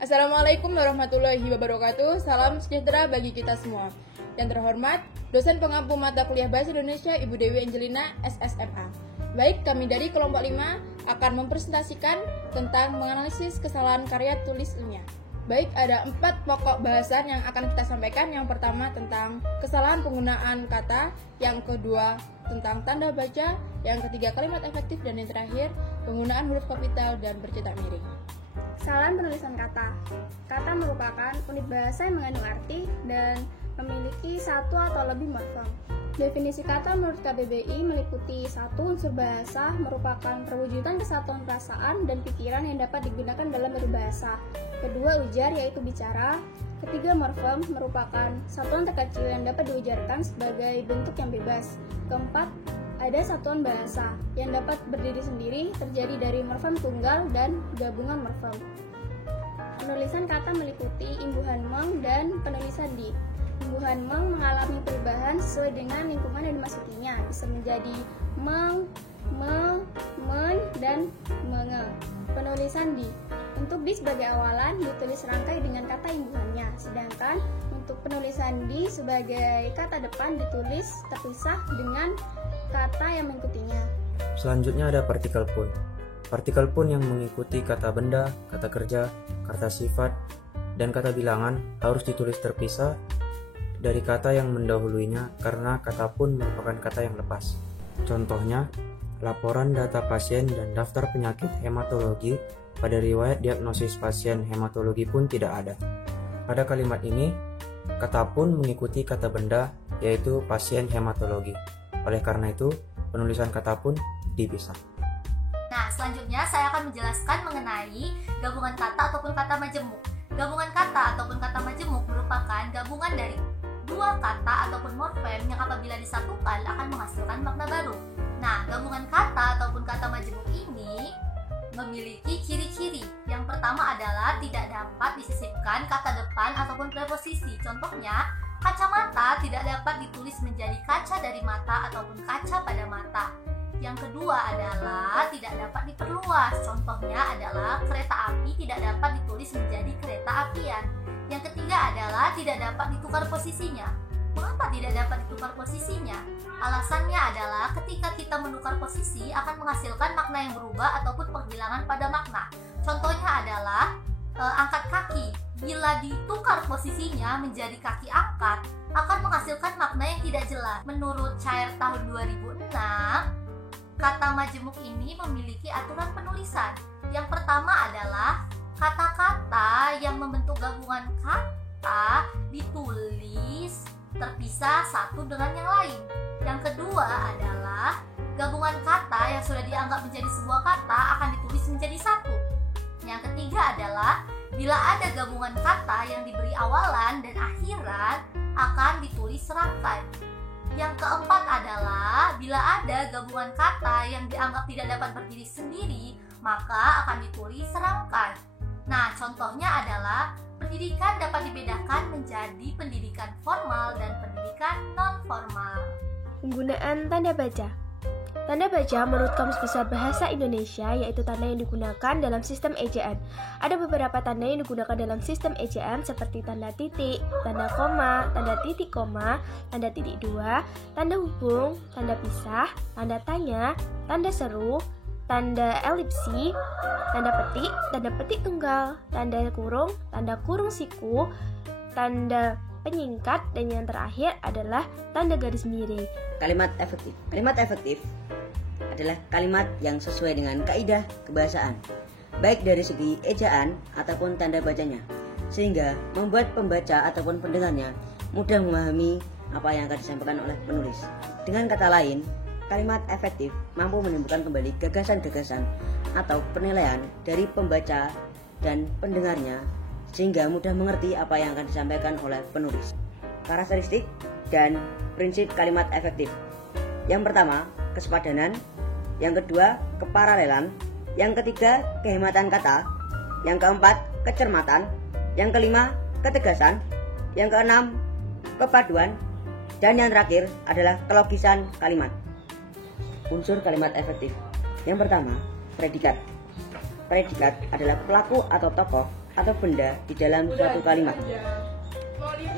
Assalamualaikum warahmatullahi wabarakatuh. Salam sejahtera bagi kita semua. Yang terhormat, dosen pengampu mata kuliah Bahasa Indonesia Ibu Dewi Angelina, SSMA. Baik, kami dari kelompok 5 akan mempresentasikan tentang menganalisis kesalahan karya tulis ilmiah. Baik, ada 4 pokok bahasan yang akan kita sampaikan. Yang pertama tentang kesalahan penggunaan kata, yang kedua tentang tanda baca, yang ketiga kalimat efektif, dan yang terakhir penggunaan huruf kapital dan bercetak miring. Kesalahan penulisan kata. Kata merupakan unit bahasa yang mengandung arti dan memiliki satu atau lebih morfem. Definisi kata menurut KBBI meliputi satu, unsur bahasa merupakan perwujudan kesatuan perasaan dan pikiran yang dapat digunakan dalam berbahasa. Kedua, ujar yaitu bicara. Ketiga, morfem merupakan satuan terkecil yang dapat diujarkan sebagai bentuk yang bebas. Keempat, ada satuan bahasa yang dapat berdiri sendiri, terjadi dari morfem tunggal dan gabungan morfem. Penulisan kata meliputi imbuhan meng dan penulisan di. Imbuhan meng mengalami perubahan sesuai dengan lingkungan yang dimasukinya, bisa menjadi meng, me, men, dan menge. Penulisan di. Untuk di sebagai awalan ditulis serangkai dengan kata imbuhannya, sedangkan untuk penulisan di sebagai kata depan ditulis terpisah dengan kata yang mengikutinya. Selanjutnya ada partikel pun. Partikel pun yang mengikuti kata benda, kata kerja, kata sifat, dan kata bilangan harus ditulis terpisah dari kata yang mendahuluinya karena kata pun merupakan kata yang lepas. Contohnya, laporan data pasien dan daftar penyakit hematologi pada riwayat diagnosis pasien hematologi pun tidak ada. Pada kalimat ini, kata pun mengikuti kata benda yaitu pasien hematologi. Oleh karena itu, penulisan kata pun dipisah. Nah, selanjutnya saya akan menjelaskan mengenai gabungan kata ataupun kata majemuk. Gabungan kata ataupun kata majemuk merupakan gabungan dari dua kata ataupun morfem yang apabila disatukan akan menghasilkan makna baru. Nah, gabungan kata ataupun kata majemuk ini memiliki ciri-ciri. Yang pertama adalah tidak dapat disisipkan kata depan ataupun preposisi. Contohnya, kacamata tidak dapat ditulis menjadi kaca dari mata ataupun kaca pada mata. Yang kedua adalah tidak dapat diperluas. Contohnya adalah kereta api tidak dapat ditulis menjadi kereta apian. Yang ketiga adalah tidak dapat ditukar posisinya. Mengapa tidak dapat ditukar posisinya? Alasannya adalah ketika kita menukar posisi akan menghasilkan makna yang berubah ataupun penghilangan pada makna. Contohnya adalah angkat kaki. Bila ditukar posisinya menjadi kaki angkat, akan menghasilkan makna yang tidak jelas. Menurut Cair tahun 2006, kata majemuk ini memiliki aturan penulisan. Yang pertama adalah kata-kata yang membentuk gabungan kata ditulis terpisah satu dengan yang lain. Yang kedua adalah gabungan kata yang sudah dianggap menjadi sebuah kata akan ditulis menjadi satu. Yang ketiga adalah bila ada gabungan kata yang diberi awalan dan akhiran akan ditulis serangkai. Yang keempat adalah bila ada gabungan kata yang dianggap tidak dapat berdiri sendiri, maka akan ditulis serangkai. Nah, contohnya adalah pendidikan dapat dibedakan menjadi pendidikan formal dan pendidikan non-formal. Penggunaan tanda baca. Tanda baca menurut Kamus Besar Bahasa Indonesia yaitu tanda yang digunakan dalam sistem ejaan. Ada beberapa tanda yang digunakan dalam sistem ejaan seperti tanda titik, tanda koma, tanda titik koma, tanda titik dua, tanda hubung, tanda pisah, tanda tanya, tanda seru, tanda elipsi, tanda petik tunggal, tanda kurung siku, tanda penyingkat, dan yang terakhir adalah tanda garis miring. Kalimat efektif. Kalimat efektif adalah kalimat yang sesuai dengan kaidah kebahasaan, baik dari segi ejaan ataupun tanda bacanya, sehingga membuat pembaca ataupun pendengarnya mudah memahami apa yang akan disampaikan oleh penulis. Dengan kata lain, kalimat efektif mampu menimbulkan kembali gagasan-gagasan atau penilaian dari pembaca dan pendengarnya sehingga mudah mengerti apa yang akan disampaikan oleh penulis. Karakteristik dan prinsip kalimat efektif. Yang pertama, kesepadanan. Yang kedua, keparalelan. Yang ketiga, kehematan kata. Yang keempat, kecermatan. Yang kelima, ketegasan. Yang keenam, kepaduan. Dan yang terakhir adalah kelogisan kalimat. Unsur kalimat efektif. Yang pertama, predikat. Predikat adalah pelaku atau tokoh atau benda di dalam suatu kalimat.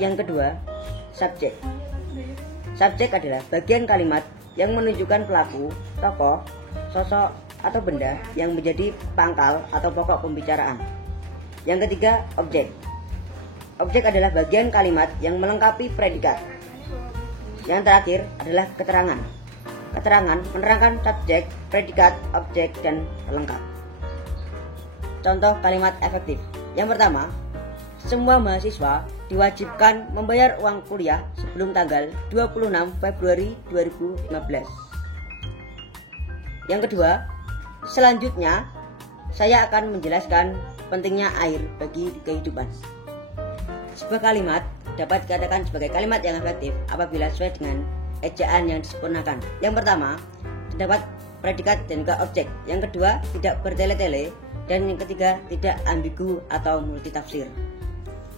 Yang kedua, subjek. Subjek adalah bagian kalimat yang menunjukkan pelaku, tokoh, sosok, atau benda yang menjadi pangkal atau pokok pembicaraan. Yang ketiga, objek. Objek adalah bagian kalimat yang melengkapi predikat. Yang terakhir adalah keterangan. Keterangan menerangkan subjek, predikat, objek, dan pelengkap. Contoh kalimat efektif. Yang pertama, semua mahasiswa diwajibkan membayar uang kuliah sebelum tanggal 26 Februari 2015. Yang kedua, selanjutnya saya akan menjelaskan pentingnya air bagi kehidupan. Sebuah kalimat dapat dikatakan sebagai kalimat yang efektif apabila sesuai dengan ejaan yang disempurnakan. Yang pertama, terdapat predikat dan juga objek. Yang kedua, tidak bertele-tele. Dan yang ketiga, tidak ambigu atau multitafsir.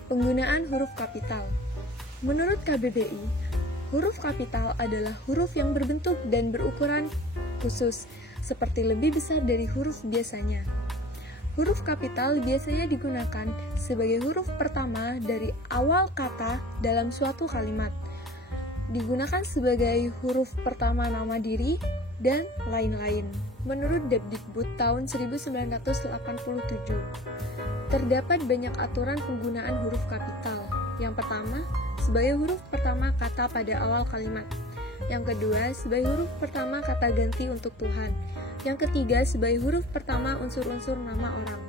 Penggunaan huruf kapital. Menurut KBBI, huruf kapital adalah huruf yang berbentuk dan berukuran khusus, seperti lebih besar dari huruf biasanya. Huruf kapital biasanya digunakan sebagai huruf pertama dari awal kata dalam suatu kalimat. Digunakan sebagai huruf pertama nama diri, dan lain-lain. Menurut Depdikbud tahun 1987, terdapat banyak aturan penggunaan huruf kapital. Yang pertama, sebagai huruf pertama kata pada awal kalimat. Yang kedua, sebagai huruf pertama kata ganti untuk Tuhan. Yang ketiga, sebagai huruf pertama unsur-unsur nama orang.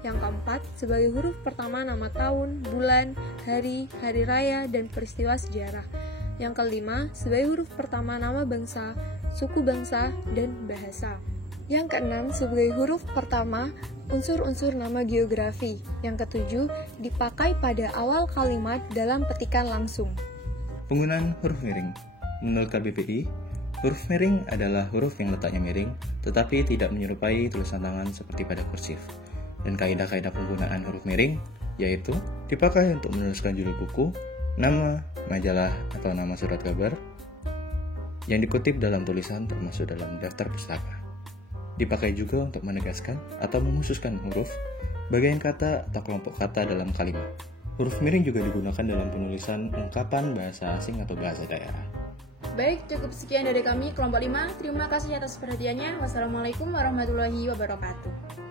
Yang keempat, sebagai huruf pertama nama tahun, bulan, hari, hari raya, dan peristiwa sejarah. Yang kelima, sebagai huruf pertama nama bangsa, suku bangsa, dan bahasa. Yang keenam, sebagai huruf pertama unsur-unsur nama geografi. Yang ketujuh, dipakai pada awal kalimat dalam petikan langsung. Penggunaan huruf miring. Menurut KBBI, huruf miring adalah huruf yang letaknya miring, tetapi tidak menyerupai tulisan tangan seperti pada kursif. Dan kaidah-kaidah penggunaan huruf miring yaitu dipakai untuk menuliskan judul buku, nama, majalah, atau nama surat kabar yang dikutip dalam tulisan termasuk dalam daftar pustaka. Dipakai juga untuk menegaskan atau menghususkan huruf, bagian kata atau kelompok kata dalam kalimat. Huruf miring juga digunakan dalam penulisan ungkapan bahasa asing atau bahasa daerah. Baik, cukup sekian dari kami kelompok 5. Terima kasih atas perhatiannya. Wassalamualaikum warahmatullahi wabarakatuh.